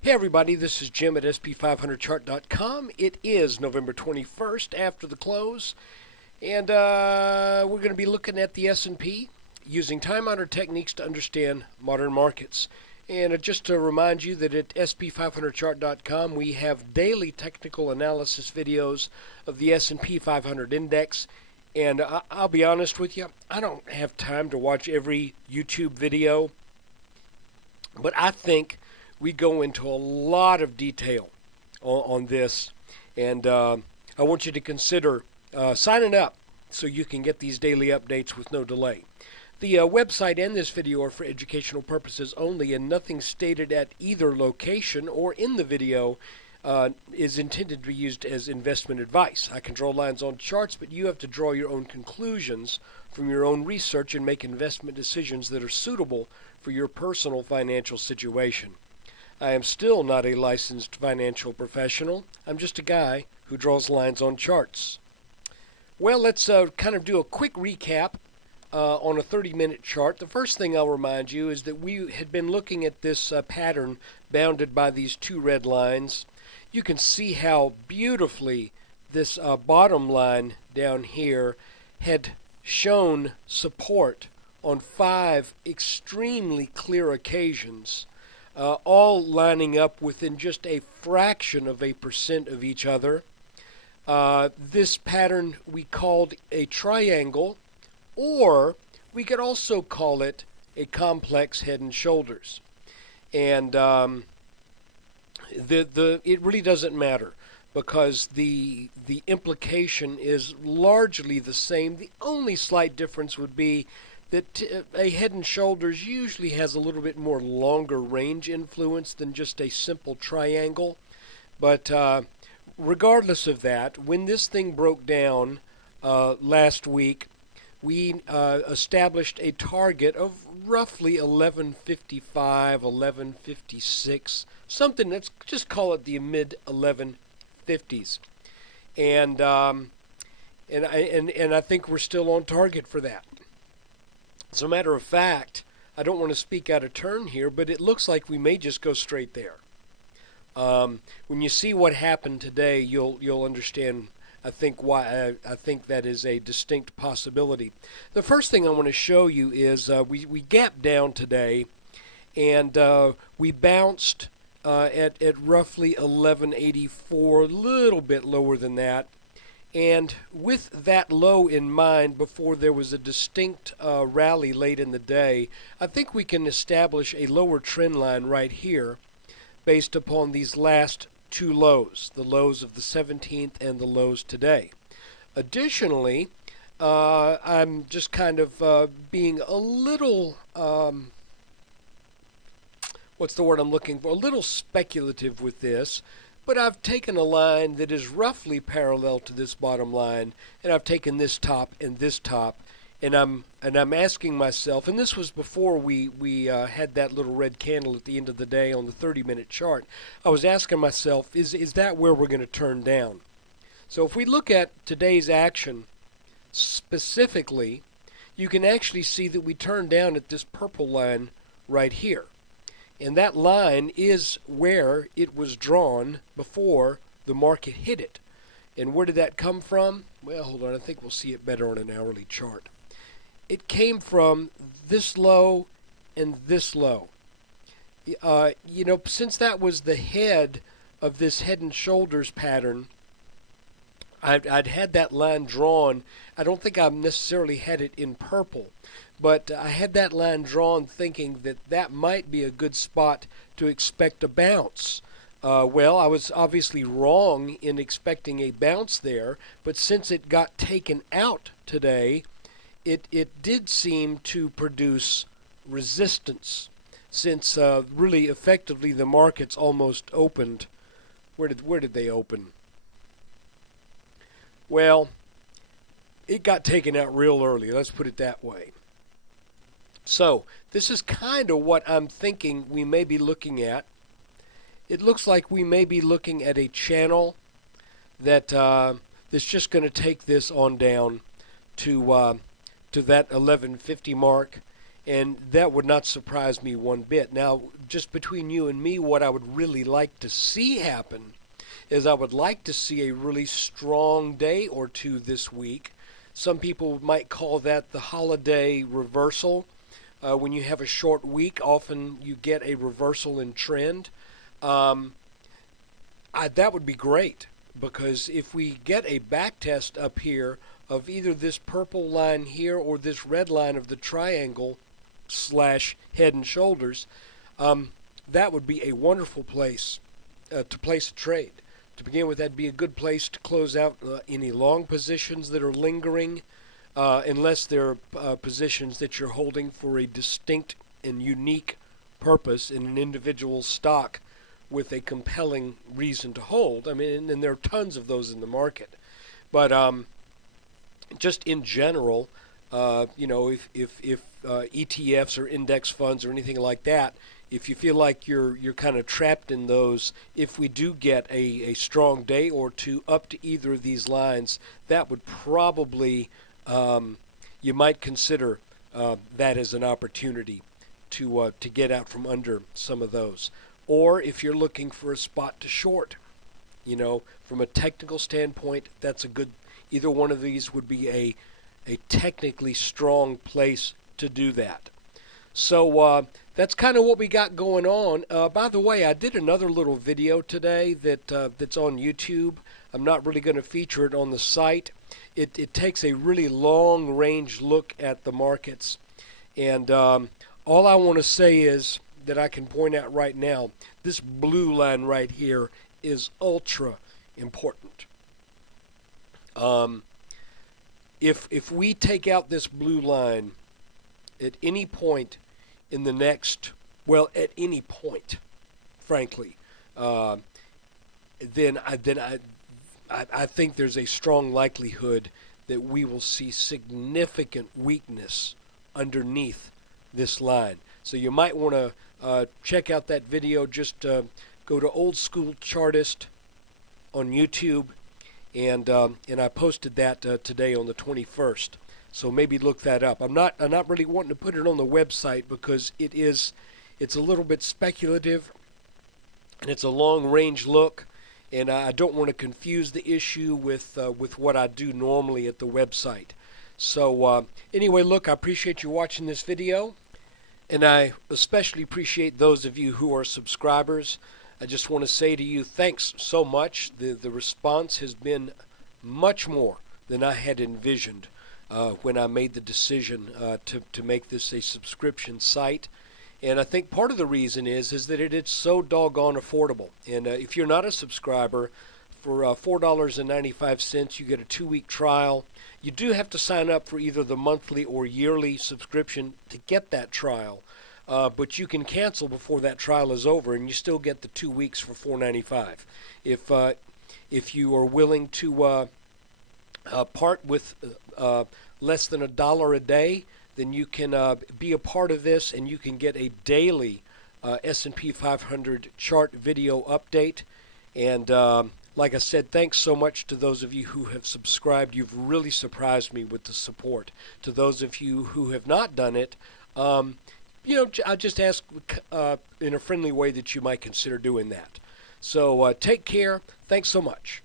Hey everybody, this is Jim at SP500chart.com. It is November 21st after the close, and we're going to be looking at the S&P using time-honored techniques to understand modern markets. And just to remind you that at SP500chart.com we have daily technical analysis videos of the S&P 500 index. And I'll be honest with you, I don't have time to watch every YouTube video, but I think we go into a lot of detail on this, and I want you to consider signing up so you can get these daily updates with no delay. The website and this video are for educational purposes only, and nothing stated at either location or in the video is intended to be used as investment advice. I can draw lines on charts, but you have to draw your own conclusions from your own research and make investment decisions that are suitable for your personal financial situation. I am still not a licensed financial professional. I'm just a guy who draws lines on charts. Well, let's kind of do a quick recap on a 30-minute chart. The first thing I'll remind you is that we had been looking at this pattern bounded by these two red lines. You can see how beautifully this bottom line down here had shown support on 5 extremely clear occasions, all lining up within just a fraction of a percent of each other. This pattern we called a triangle, or we could also call it a complex head and shoulders. And it really doesn't matter, because the implication is largely the same. The only slight difference would be that a head and shoulders usually has a little bit more longer range influence than just a simple triangle. But regardless of that, when this thing broke down last week, we established a target of roughly 1155, 1156, something, let's just call it the mid 1150s. And I think we're still on target for that. As a matter of fact, I don't want to speak out of turn here, but it looks like we may just go straight there. When you see what happened today, you'll understand, I think, why I think that is a distinct possibility. The first thing I want to show you is we gapped down today, and we bounced at roughly 1184, a little bit lower than that. And with that low in mind, before there was a distinct rally late in the day, I think we can establish a lower trend line right here based upon these last two lows, the lows of the 17th and the lows today. Additionally, I'm just kind of being a little, what's the word I'm looking for, a little speculative with this. But I've taken a line that is roughly parallel to this bottom line, and I've taken this top, and I'm asking myself, and this was before we had that little red candle at the end of the day on the 30-minute chart. I was asking myself, is that where we're going to turn down? So if we look at today's action specifically, you can actually see that we turned down at this purple line right here. And that line is where it was drawn before the market hit it. And where did that come from? Well, hold on, I think we'll see it better on an hourly chart. It came from this low and this low. Since that was the head of this head and shoulders pattern, I'd had that line drawn. I don't think I necessarily had it in purple, but I had that line drawn thinking that that might be a good spot to expect a bounce. Well, I was obviously wrong in expecting a bounce there, but since it got taken out today, it did seem to produce resistance, since really effectively the markets almost opened. Where did they open? Well, it got taken out real early, let's put it that way. So, this is kind of what I'm thinking we may be looking at. It looks like we may be looking at a channel that that's just going to take this on down to that 1150 mark, and that would not surprise me one bit. Now, just between you and me, what I would really like to see happen is I would like to see a really strong day or two this week. Some people might call that the holiday reversal. When you have a short week, often you get a reversal in trend. That would be great, because if we get a back test up here of either this purple line here or this red line of the triangle slash head and shoulders, that would be a wonderful place to place a trade. To begin with, that'd be a good place to close out any long positions that are lingering, unless they're positions that you're holding for a distinct and unique purpose in an individual stock with a compelling reason to hold. I mean, and there are tons of those in the market. But just in general, if ETFs or index funds or anything like that, if you feel like you're kind of trapped in those, if we do get a strong day or two up to either of these lines, that would probably, you might consider that as an opportunity to get out from under some of those. Or if you're looking for a spot to short, from a technical standpoint, that's a good, either one of these would be a technically strong place to do that. So that's kind of what we got going on. By the way, I did another little video today that's on YouTube. I'm not really going to feature it on the site. It takes a really long range look at the markets. And all I want to say is that I can point out right now, this blue line right here is ultra important. If we take out this blue line at any point in the next, well, at any point, frankly, then I think there's a strong likelihood that we will see significant weakness underneath this line. So you might want to check out that video. Just go to Old School Chartist on YouTube, and I posted that today on the 21st. So maybe look that up. I'm not really wanting to put it on the website because it's a little bit speculative, and it's a long range look, and I don't want to confuse the issue with what I do normally at the website. So anyway, look, I appreciate you watching this video, and I especially appreciate those of you who are subscribers. I just want to say to you, thanks so much. The response has been much more than I had envisioned when I made the decision to make this a subscription site. And I think part of the reason is that it's so doggone affordable. And if you're not a subscriber, for $4.95 you get a 2-week trial. You do have to sign up for either the monthly or yearly subscription to get that trial. But you can cancel before that trial is over, and you still get the 2 weeks for $4.95. If you are willing to part with less than $1 a day, then you can be a part of this, and you can get a daily S&P 500 chart video update. And like I said, thanks so much to those of you who have subscribed. You've really surprised me with the support. To those of you who have not done it, I just ask in a friendly way that you might consider doing that. So take care. Thanks so much.